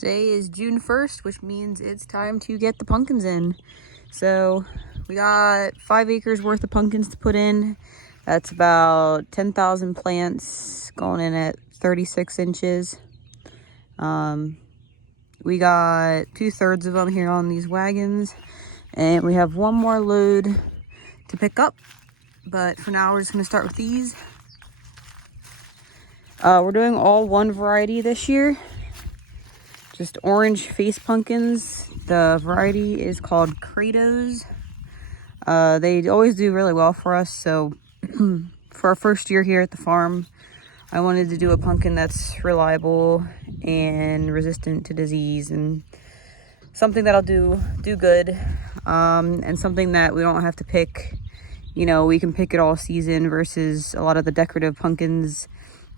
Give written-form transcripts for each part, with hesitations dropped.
Today is June 1st, which means it's time to get the pumpkins in. So we got 5 acres worth of pumpkins to put in. That's about 10,000 plants going in at 36 inches. We got 2/3 of them here on these wagons, and we have one more load to pick up. But for now, we're just going to start with these. We're doing all one variety this year. Just orange face pumpkins. The variety is called Kratos. They always do really well for us. So for our first year here at the farm, I wanted to do a pumpkin that's reliable and resistant to disease, and something that'll do good, and something that we don't have to pick. You know, we can pick it all season versus a lot of the decorative pumpkins.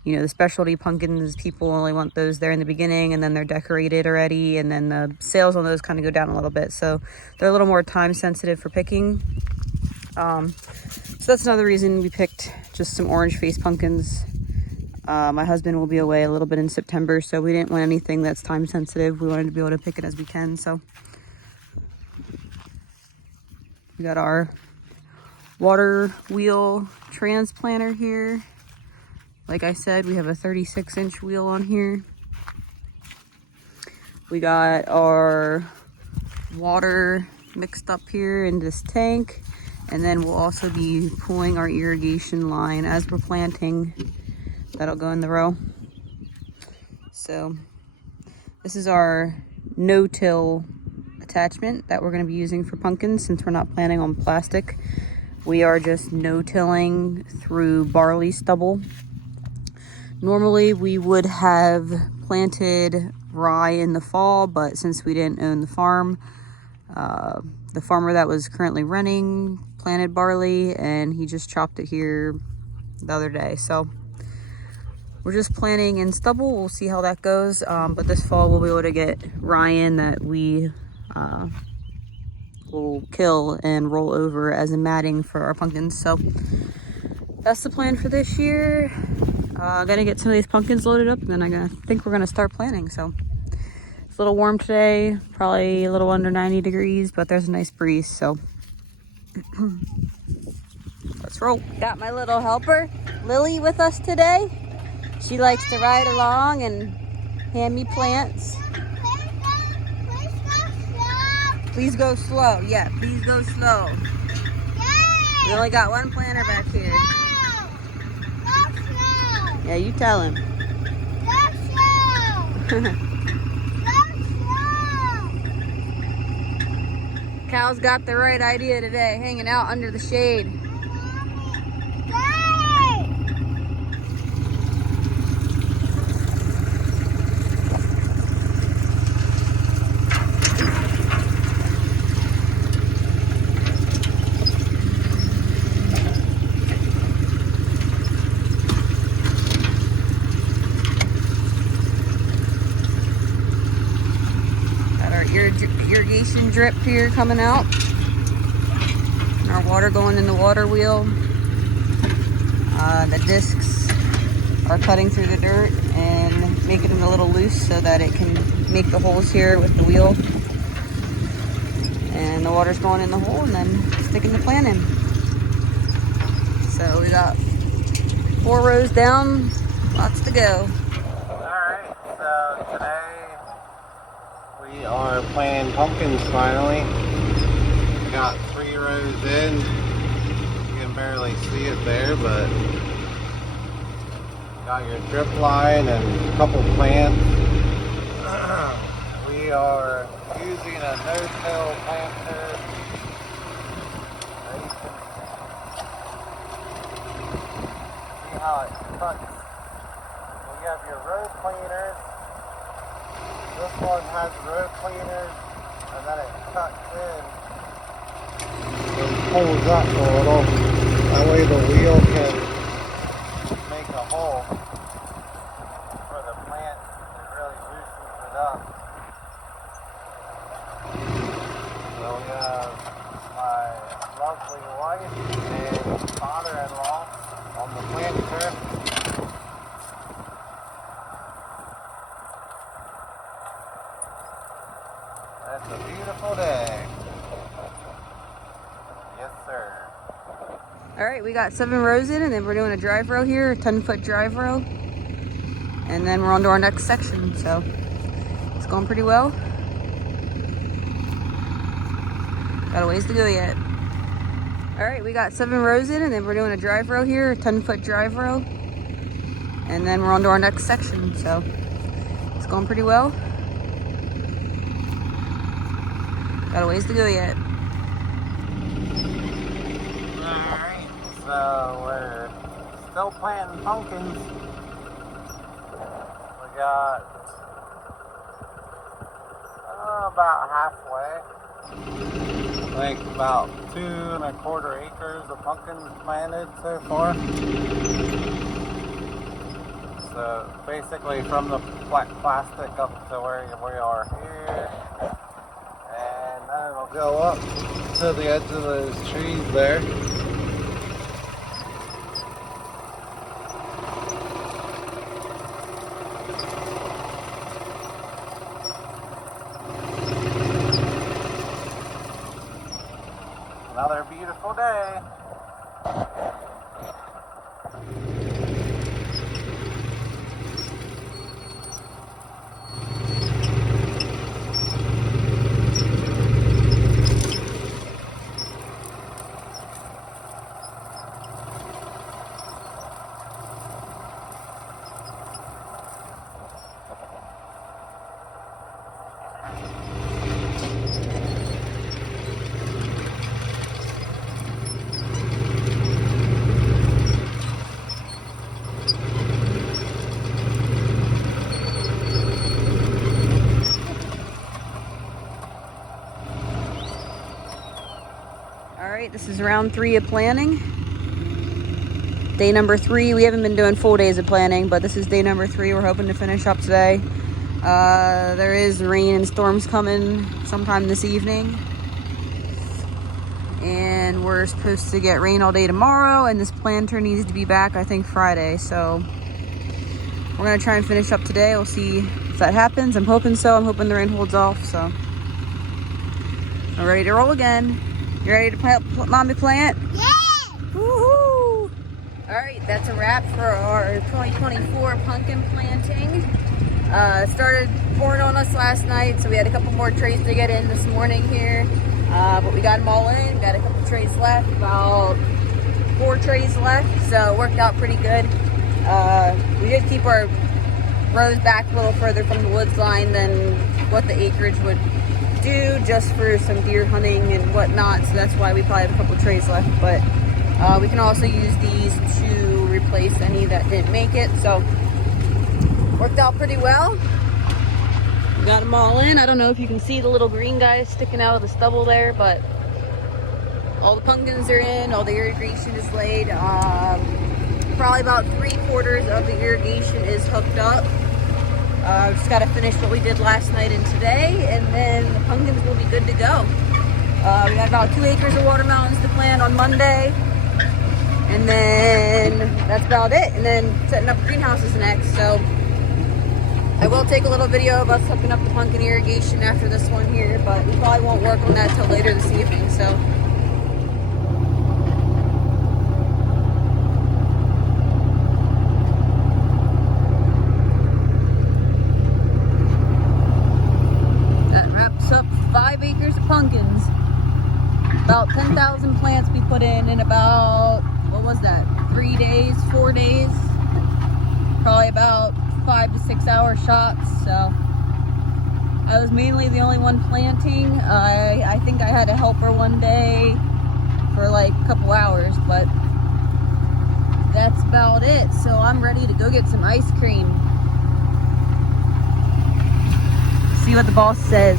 You know, the specialty pumpkins, people only want those there in the beginning, and then they're decorated already, and then the sales on those kind of go down a little bit. So they're a little more time sensitive for picking. So that's another reason we picked just some orange face pumpkins. My husband will be away a little bit in September, so we didn't want anything that's time sensitive. We wanted to be able to pick it as we can. So we got our water wheel transplanter here. Like I said, we have a 36-inch wheel on here. We got our water mixed up here in this tank, and then we'll also be pulling our irrigation line as we're planting. That'll go in the row. So this is our no-till attachment that we're going to be using for pumpkins. Since we're not planning on plastic, we are just no-tilling through barley stubble. Normally we would have planted rye in the fall, but since we didn't own the farm, the farmer that was currently renting planted barley, and he just chopped it here the other day. So we're just planting in stubble. We'll see how that goes. But this fall we'll be able to get rye in that we will kill and roll over as a matting for our pumpkins. So that's the plan for this year. Gonna get some of these pumpkins loaded up, and then I think we're gonna start planting. So it's a little warm today, probably a little under 90 degrees, but there's a nice breeze, so let's roll. Got my little helper, Lily, with us today. She likes to ride along and hand me plants. Please go slow. Yeah, please go slow. We only got one planter back here. Yeah, you tell him. Cal's got the right idea today, hanging out under the shade. Irrigation drip here coming out, and our water going in the water wheel. The discs are cutting through the dirt and making it a little loose so that it can make the holes here with the wheel, and the water's going in the hole and then sticking the plant in. So we got 4 rows down, lots to go. Alright, so today we are planting pumpkins finally. We got 3 rows in. You can barely see it there, but got your drip line and a couple plants. We are using a no-till planter. See how it cuts. We have your row cleaners. This one has row cleaners, and then it cuts in and pulls up a little. That way the wheel can make a hole for the plant. It really loosens it up. So we have my lovely wife and father-in-law on the planter. It's a beautiful day. Yes, sir. All right, we got 7 rows in, and then we're doing a drive row here, a 10-foot drive row. And then we're on to our next section, so it's going pretty well. Got a ways to go yet. All right, we got 7 rows in, and then we're doing a drive row here, a 10-foot drive row. And then we're on to our next section, so it's going pretty well. Got a ways to go yet. Alright, so we're still planting pumpkins. We got about halfway. Like about 2 1/4 acres of pumpkins planted so far. So basically from the black plastic up to where we are here. And then it'll go up to the edge of those trees there. Another beautiful day. All right, this is round 3 of planting. Day number 3. We haven't been doing full days of planting, but this is day number 3. We're hoping to finish up today. There is rain and storms coming sometime this evening. And we're supposed to get rain all day tomorrow, and this planter needs to be back, I think, Friday. So we're gonna try and finish up today. We'll see if that happens. I'm hoping so. I'm hoping the rain holds off, so I'm ready to roll again. You ready to help Mommy plant? Yeah! Woohoo! All right, that's a wrap for our 2024 pumpkin planting. Started pouring on us last night, so we had a couple more trays to get in this morning here. But we got them all in. Got a couple trays left, about 4 trays left, so it worked out pretty good. We did keep our rows back a little further from the woods line than what the acreage would do, just for some deer hunting and whatnot, so that's why we probably have a couple trays left. But we can also use these to replace any that didn't make it, so worked out pretty well. We got them all in. I don't know if you can see the little green guys sticking out of the stubble there, but all the pumpkins are in, all the irrigation is laid. Probably about 3/4 of the irrigation is hooked up. Just got to finish what we did last night and today, and then the pumpkins will be good to go. We got about 2 acres of watermelons to plant on Monday, and then that's about it. And then setting up greenhouses next. So I will take a little video of us hooking up the pumpkin irrigation after this one here, but we probably won't work on that till later this evening. So. Up 5 acres of pumpkins. About 10,000 plants we put in about, what was that, 3 days, 4 days? Probably about 5 to 6 hour shots. So I was mainly the only one planting. I think I had a helper one day for like a couple hours, but that's about it. So I'm ready to go get some ice cream. See what the boss says.